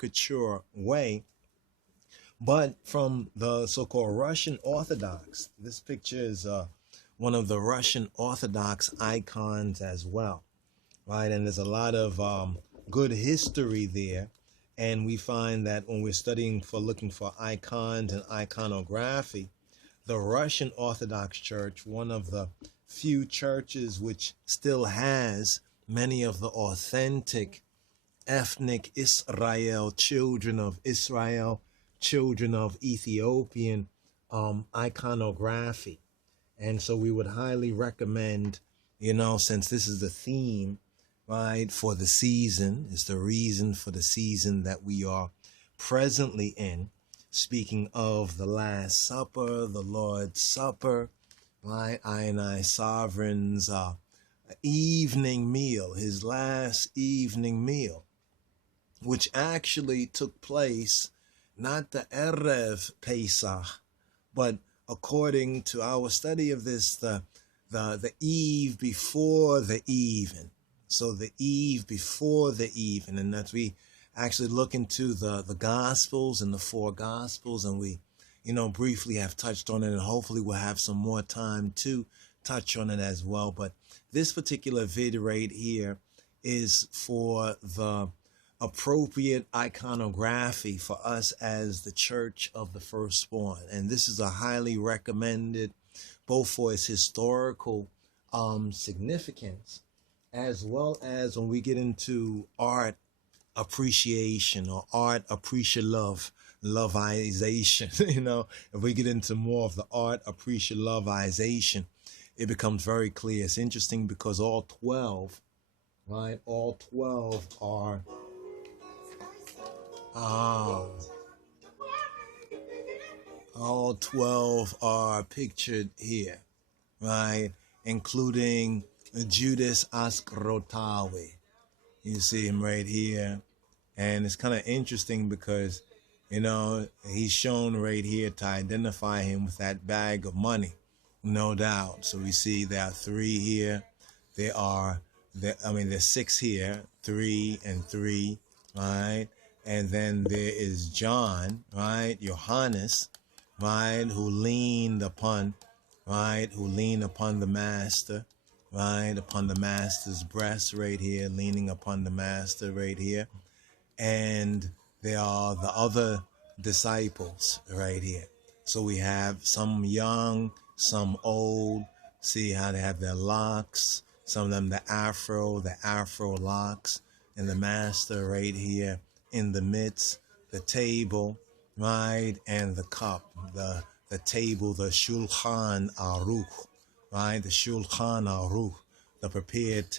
caricature way, but from the so-called Russian Orthodox. This picture is one of the Russian Orthodox icons as well, right? And there's a lot of good history there. And we find that when we're looking for icons and iconography, the Russian Orthodox Church, one of the few churches which still has many of the authentic ethnic Israel, children of Israel, children of Ethiopian iconography. And so we would highly recommend, since this is the theme, right, for the season, it's the reason for the season that we are presently in, speaking of the Last Supper, the Lord's Supper, right, I Sovereign's evening meal, his last evening meal, which actually took place not the Erev Pesach, but according to our study of this, the eve before the even. So the eve before the even, and as we actually look into the Gospels and the four Gospels, and we, briefly have touched on it, and hopefully we'll have some more time to touch on it as well. But this particular vid right here is for the appropriate iconography for us as the Church of the Firstborn. And this is a highly recommended, both for its historical significance, as well as when we get into art appreciation or art loveization. If we get into more of the art loveization, it becomes very clear. It's interesting because all 12 are all 12 are pictured here, right? Including Judas Ascrotawi. You see him right here. And it's kind of interesting because, he's shown right here to identify him with that bag of money, no doubt. So we see there are 3 here. There's 6 here, 3 and 3, right? And then there is John, right? Johannes, right? Who leaned upon the master, right? Upon the master's breast right here, leaning upon the master right here. And there are the other disciples right here. So we have some young, some old. See how they have their locks, some of them the afro locks, and the master right here in the midst, the table, right, and the cup, the table, the Shulchan Aruch, right, the Shulchan Aruch, the prepared table.